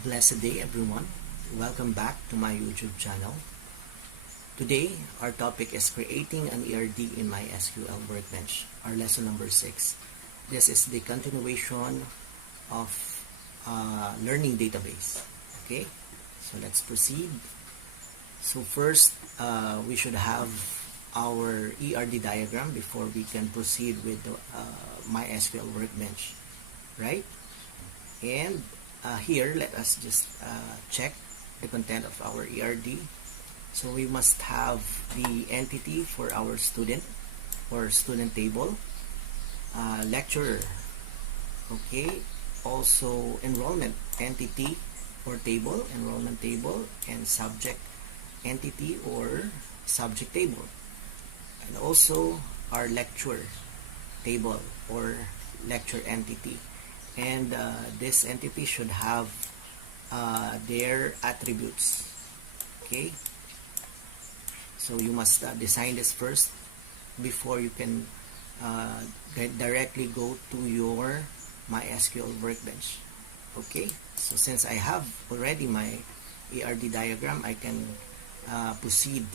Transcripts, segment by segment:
Blessed day, everyone. Welcome back to my YouTube channel. Today, our topic is creating an ERD in MySQL Workbench, our lesson number 6. This is the continuation of learning database. Okay, so let's proceed. So first, we should have our ERD diagram before we can proceed with the MySQL Workbench, right? And here, let us just check the content of our ERD. So we must have the entity for our student or student table, lecturer, okay, also enrollment entity or table, enrollment table, and subject entity or subject table, and also our lecturer table or lecture entity. And this entity should have their attributes. Okay, so you must design this first before you can directly go to your MySQL Workbench. Okay, so since I have already my ERD diagram, I can proceed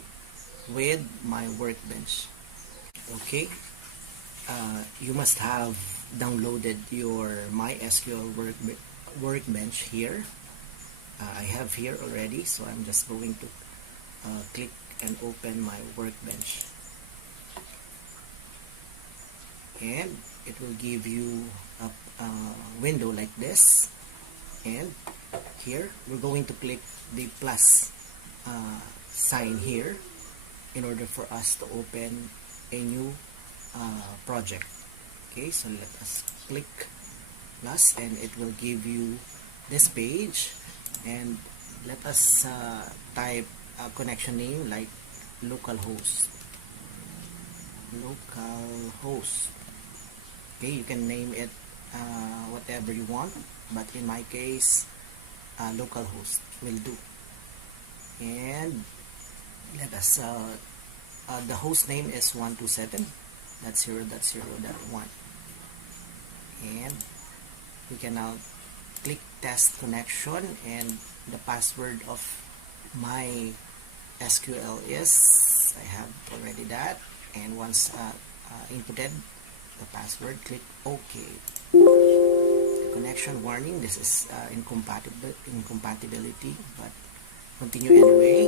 with my workbench. Okay, you must have downloaded your MySQL Workbench here. I have here already, so I'm just going to click and open my workbench, and it will give you a window like this. And here we're going to click the plus sign here in order for us to open a new project. Okay, so let us click plus and it will give you this page, and let us type a connection name like localhost. Okay, you can name it whatever you want, but in my case localhost will do. And let us the host name is 127.0.0.1, and we can now click test connection, and the password of my SQL is, I have already that, and once inputted the password, click OK. The connection warning, this is incompatibility, but continue anyway.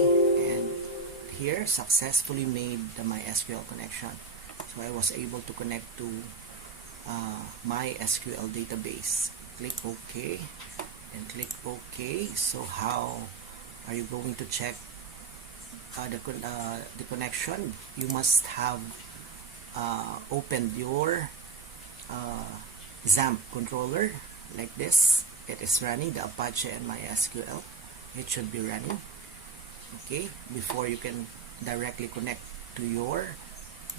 And here, successfully made the MySQL connection. So I was able to connect to MySQL database. Click OK and click OK. So how are you going to check the connection? You must have opened your XAMPP controller like this. It is running the Apache and MySQL. It should be running, okay, before you can directly connect to your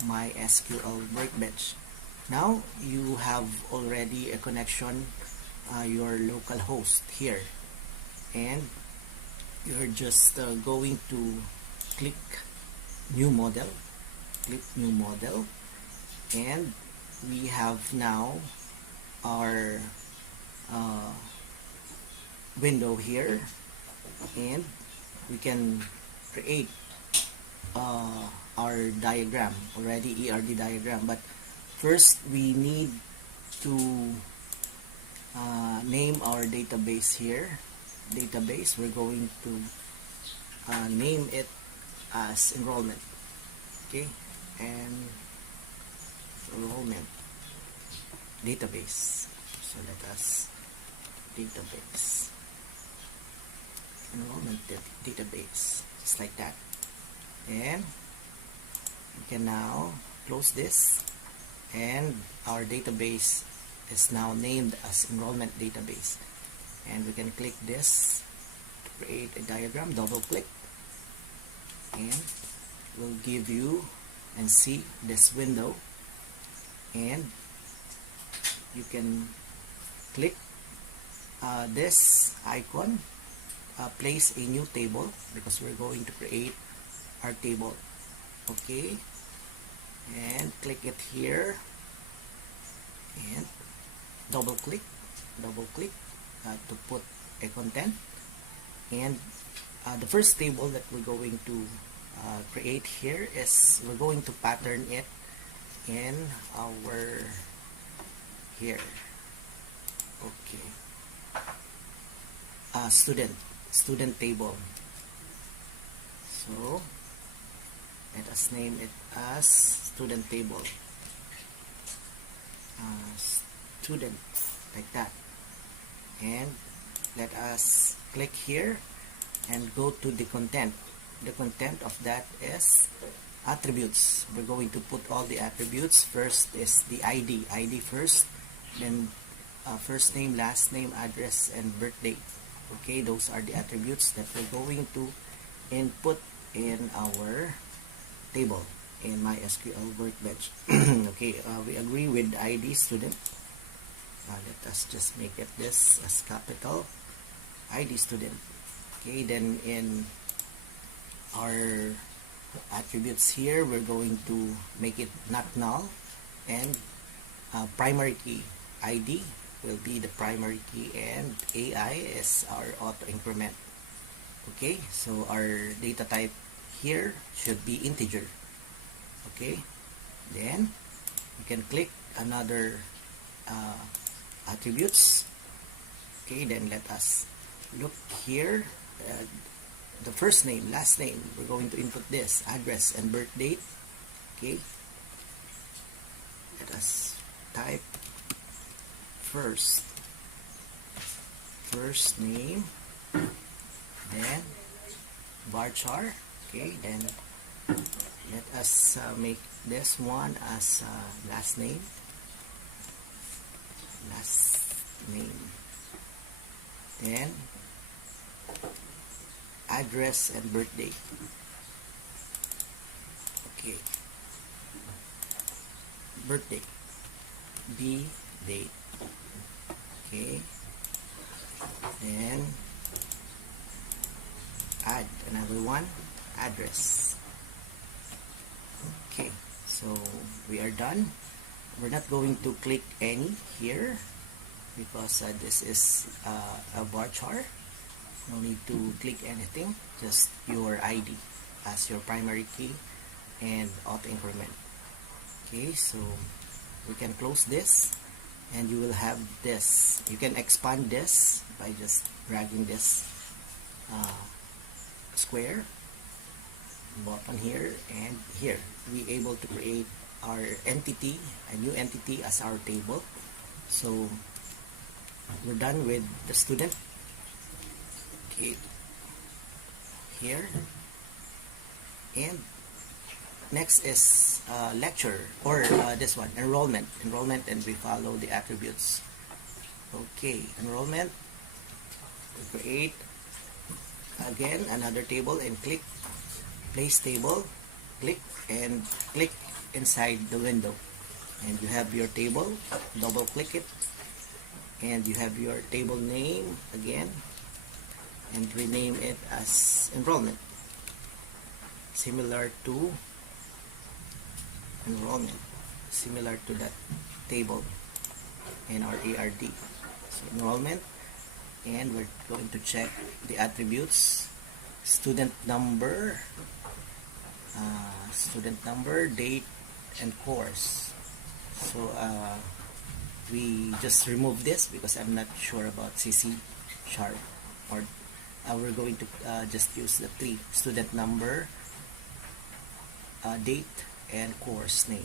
MySQL Workbench. Now you have already a connection, your local host here, and you're just going to click new model, and we have now our window here, and we can create our diagram already, ERD diagram. But first we need to name our database here. We're going to name it as enrollment. Okay, and enrollment database. So let us database, enrollment database, just like that. And we can now close this, and our database is now named as enrollment database. And we can click this to create a diagram, double click, and will give you and see this window. And you can click this icon, place a new table, because we're going to create our table. Okay, and click it here, and double click to put a content, and the first table that we're going to create here is we're going to pattern it in our here. Okay, student table. So let us name it as student table. Student, like that, and let us click here and go to the content. The content of that is attributes. We're going to put all the attributes. First is the ID first, then first name, last name, address, and birth date. Okay, those are the attributes that we're going to input in our table in MySQL Workbench. Okay, we agree with ID student. Let us just make it this as capital ID student. Okay, then in our attributes here, we're going to make it not null, and primary key ID will be the primary key, and AI is our auto increment. Okay, so our data type here should be integer. Okay, then you can click another attributes. Okay, then let us look here. The first name, last name, we're going to input this, address and birth date. Okay, let us type first name, then varchar. Okay, then let us make this one as last name, then address and birth date. Okay, birth date, B date. Okay, then add another one, address. Okay, so we are done. We're not going to click any here because this is a varchar. No need to click anything, just your ID as your primary key and auto increment. Okay, so we can close this and you will have this. You can expand this by just dragging this square button here and here. We able to create our entity, a new entity as our table. So we're done with the student. Okay, here, and next is lecture, or this one, enrollment, and we follow the attributes. Okay, enrollment, we create again another table and click place table, click and click inside the window, and you have your table. Double click it and you have your table name again, and rename it as enrollment, similar to that table in our ARD. So enrollment, and we're going to check the attributes: student number, date, and course. So we just remove this because I'm not sure about CC#, or we're going to just use the three: student number, date, and course name.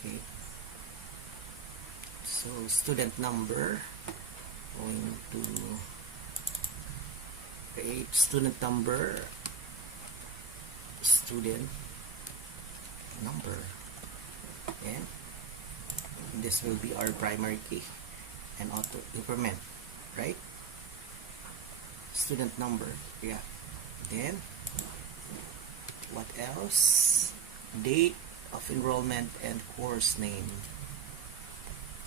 Okay, so student number, going to create student number, and this will be our primary key and auto increment, right? Student number, yeah. Then what else? Date of enrollment and course name.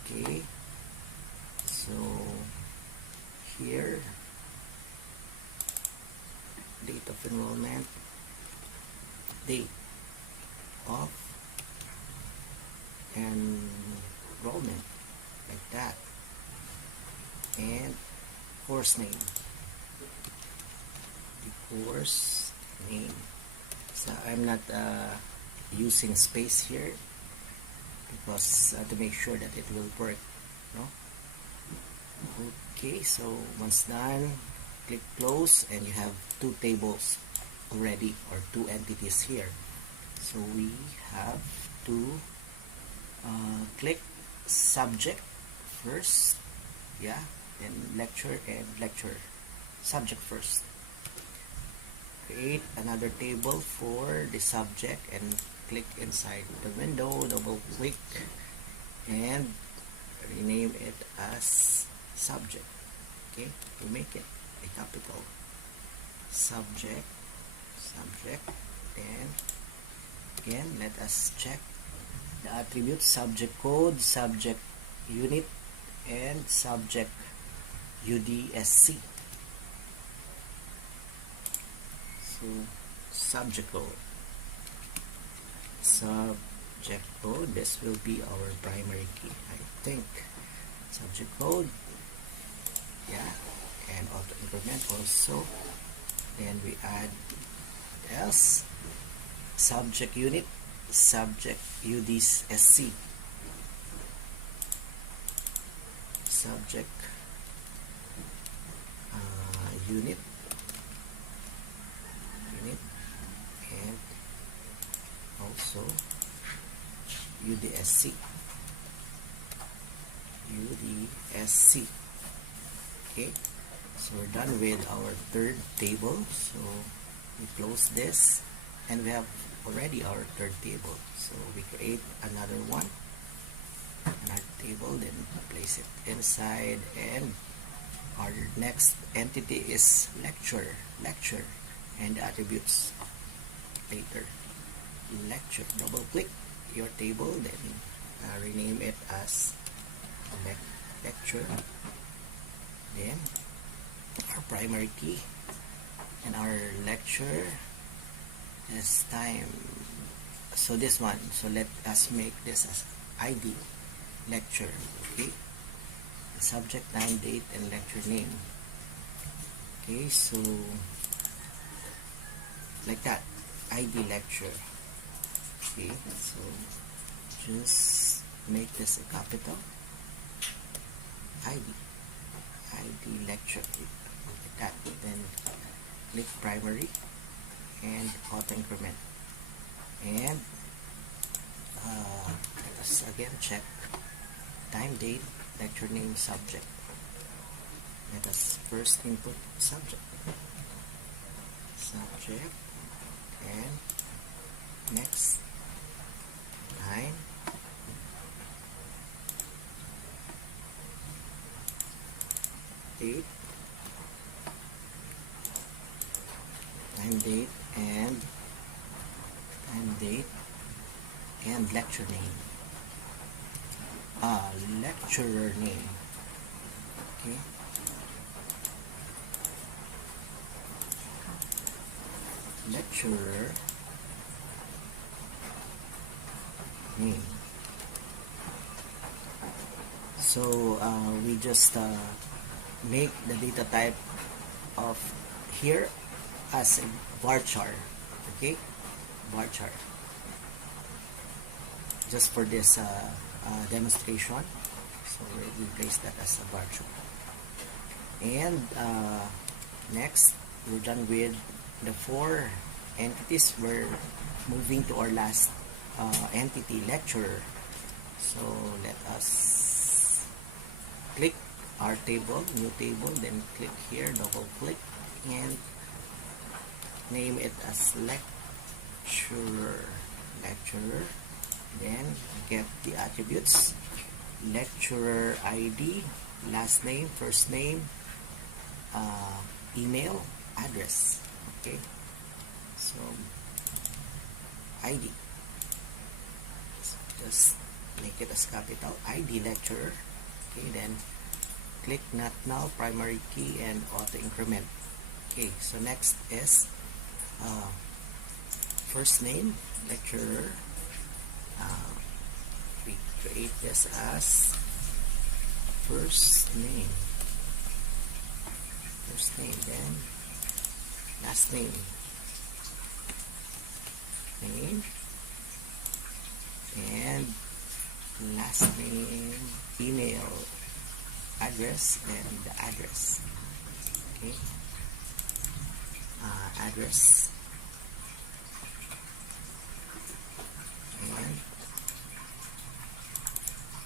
Okay, so here, date of enrollment, date of enrollment, like that, and course name. course name. So I'm not using space here because to make sure that it will work, no? Okay, so once done, click close, and you have two tables already, or two entities here. So we have to click subject first, yeah, then lecture and lecture. Subject first. Create another table for the subject and click inside the window, double click, and rename it as subject. Okay, to make it a capital. Subject, then again let us check the attributes: subject code, subject unit, and subject UDSC. So subject code, this will be our primary key, I think. Subject code, yeah, and auto increment also. Then we add else subject unit, subject UDSC, subject unit, and also UDSC. Okay, so we're done with our third table. So we close this, and we have already our third table. So we create another one, another table, then place it inside, and our next entity is lecture, and the attributes later. Lecture, double click your table, then rename it as lecture. Then our primary key, and our lecture is time. So this one, so let us make this as ID lecture. Okay, subject, time, date, and lecture name. Okay, so like that, ID lecture. Okay, so just make this a capital. ID lecture, like that. Then click primary and auto increment, and let us again check time, date, lecture name, subject. Let us first input subject, and next time, date, and lecture name, lecturer name. Okay, lecturer name. So we just make the data type of here as a varchar. Okay, varchar, just for this demonstration. So we place that as a varchar. And next, we're done with the four entities. We're moving to our last entity, lecturer. So let us click our table, new table, then click here, double click, and name it as lecturer. Then get the attributes: lecturer ID, last name, first name, email, address. Okay, so ID, so just make it as capital, ID lecturer. Okay, then click not null, primary key, and auto increment. Okay, so next is first name, lecturer. We create this as first name, then last name, and last name, email address, and the address. Okay, address and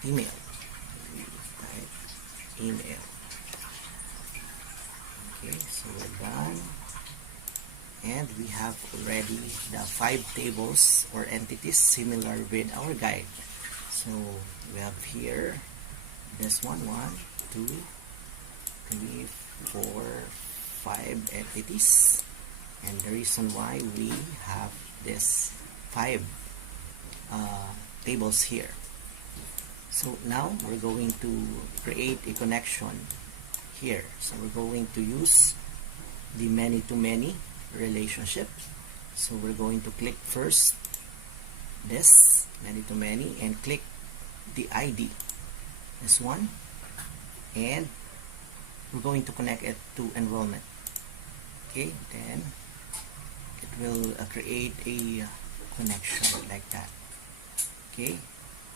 email. Type email. Okay, so we're done. And we have already the 5 tables or entities similar with our guide. So we have here this one, 1, 2, 3, 4, 5 entities. And the reason why we have this 5 tables here. So now we're going to create a connection here. So we're going to use the many-to-many relationship. So we're going to click first this many-to-many and click the ID, this one, and we're going to connect it to enrollment. Okay, then it will create a connection like that. Okay,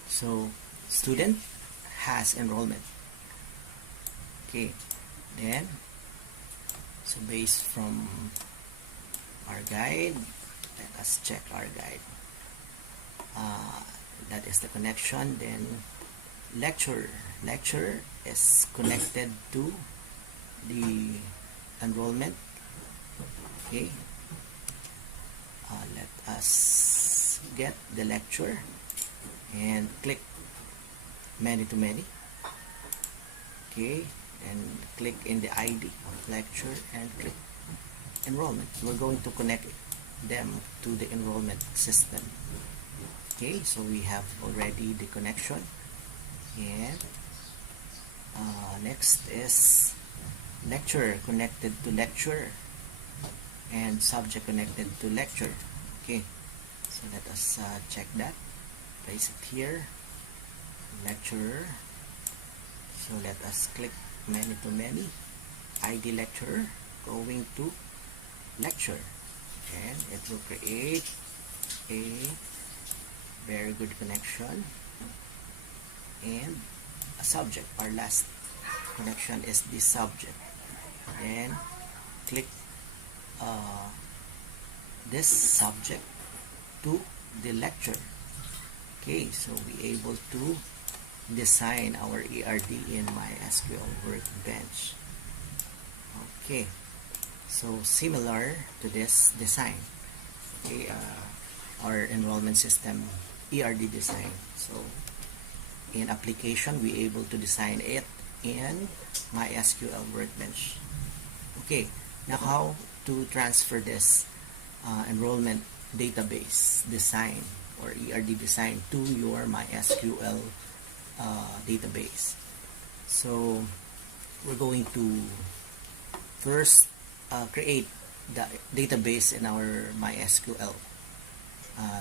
so student has enrollment. Okay, then so based from our guide, let us check our guide. That is the connection. Then lecture is connected to the enrollment. Okay, let us get the lecture and click many-to-many. Okay, and click in the ID of lecture and click enrollment. We're going to connect them to the enrollment system. Okay, so we have already the connection. And next is lecture connected to lecture and subject connected to lecture. Okay, so let us check that. Place it here, lecturer. So let us click many-to-many, ID lecturer, going to lecture, and it will create a very good connection. And a subject, our last connection is the subject, and click this subject to the lecture. Okay, so we able to design our ERD in MySQL Workbench. Okay, so similar to this design, okay, our enrollment system ERD design. So in application, we able to design it in MySQL Workbench. Okay, now how to transfer this enrollment database design or ERD design to your MySQL database. So we're going to first create the database in our MySQL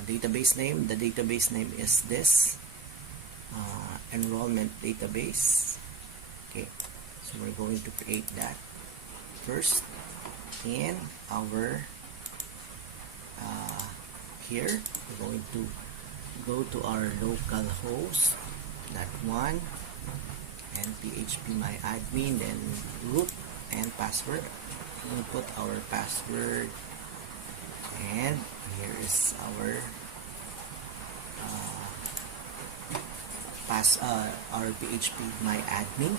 database name. The database name is this enrollment database. Okay, so we're going to create that first in our here. We're going to go to our local host .1 and php my admin, then root and password. We'll put our password, and here is our our php my admin.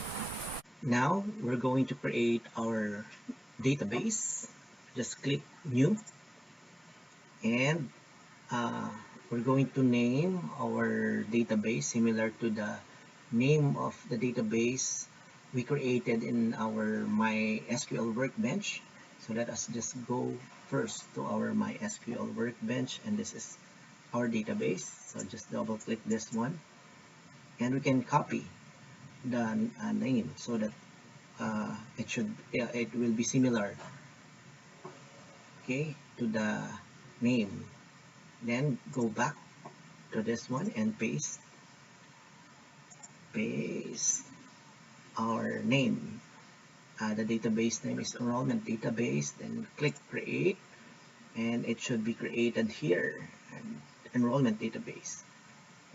Now we're going to create our database. Just click new, and we're going to name our database similar to the name of the database we created in our MySQL Workbench. So let us just go first to our MySQL Workbench, and this is our database. So just double click this one, and we can copy the name so that it will be similar, okay, to the name. Then go back to this one and paste our name The database name is enrollment database, then click create, and it should be created here, and enrollment database,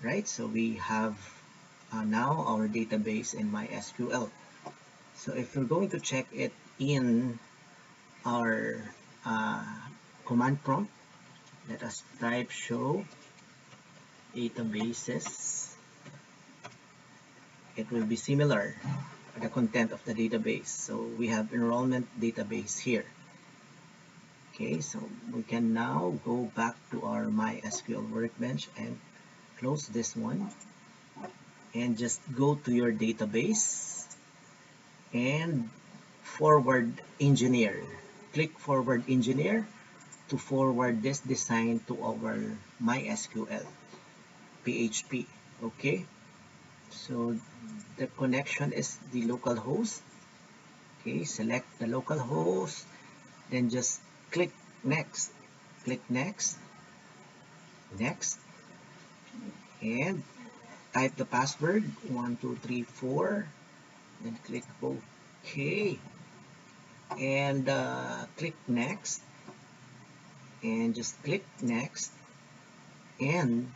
right? So we have now our database in MySQL. So if we're going to check it in our uh, command prompt, let us type show databases. It will be similar, the content of the database. So we have enrollment database here. Okay, so we can now go back to our MySQL Workbench and close this one, and just go to your database and forward engineer. Click forward engineer to forward this design to our MySQL PHP. Okay, so the connection is the local host. Okay, select the local host, then just click next, click next, next, and type the password 1234, then click OK, and click next, and just click next, and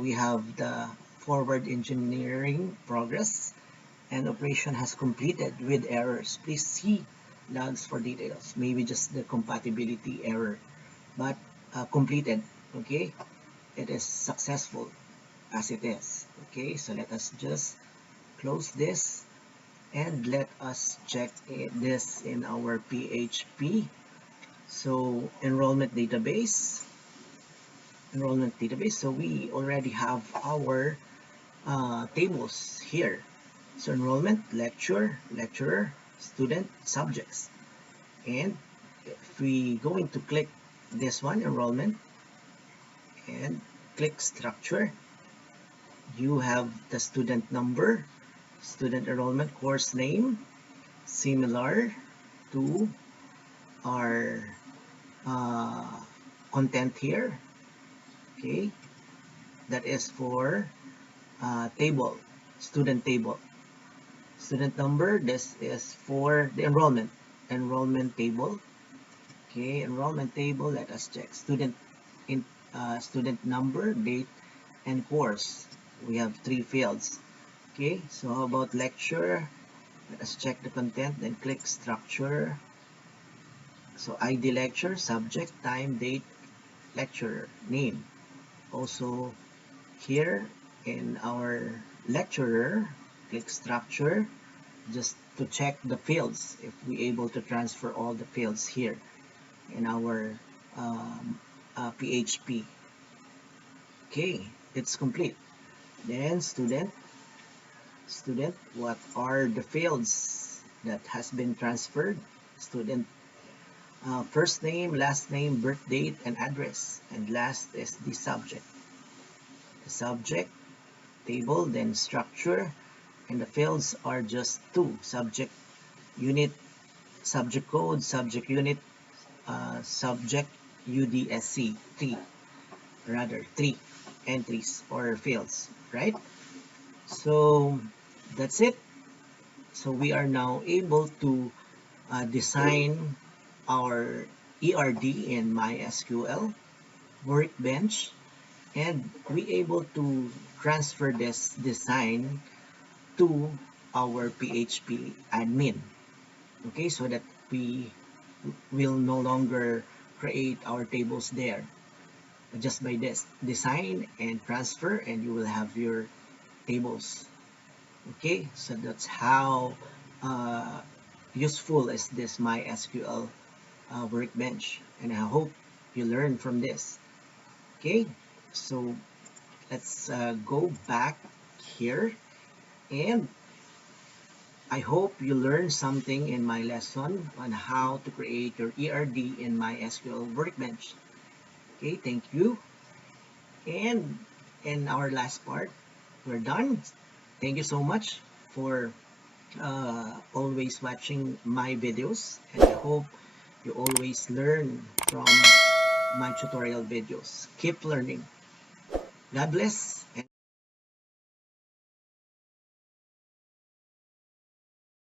we have the forward engineering progress and operation has completed with errors. Please see logs for details. Maybe just the compatibility error, but completed. Okay, it is successful as it is. Okay, so let us just close this and let us check this in our PHP. So enrollment database, so we already have our tables here. So enrollment, lecture, lecturer, student, subjects. And if we going to click this one, enrollment, and click structure, you have the student number, student enrollment, course name, similar to our content here. Okay, that is for table, student table. Student number, this is for the enrollment table. Okay, enrollment table, let us check student number, date, and course. We have 3 fields. Okay, so how about lecture? Let us check the content, then click structure. So ID lecture, subject, time, date, lecturer, name. Also here in our lecturer, click structure just to check the fields, if we able to transfer all the fields here in our PHP. Okay, it's complete. Then student, what are the fields that has been transferred? Student first name, last name, birth date, and address. And last is the subject. The subject table, then structure, and the fields are just 2: subject unit, subject code, subject unit, subject UDSC. 3 entries or fields, right? So that's it. So we are now able to design our ERD in MySQL Workbench, and we able to transfer this design to our PHP admin. Okay, so that we will no longer create our tables there. Just by this design and transfer, and you will have your tables. Okay, so that's how useful is this MySQL Workbench, and I hope you learn from this. Okay, so let's go back here, and I hope you learned something in my lesson on how to create your ERD in MySQL Workbench. Okay, thank you. And in our last part, we're done. Thank you so much for always watching my videos, and I hope you always learn from my tutorial videos. Keep learning. God bless.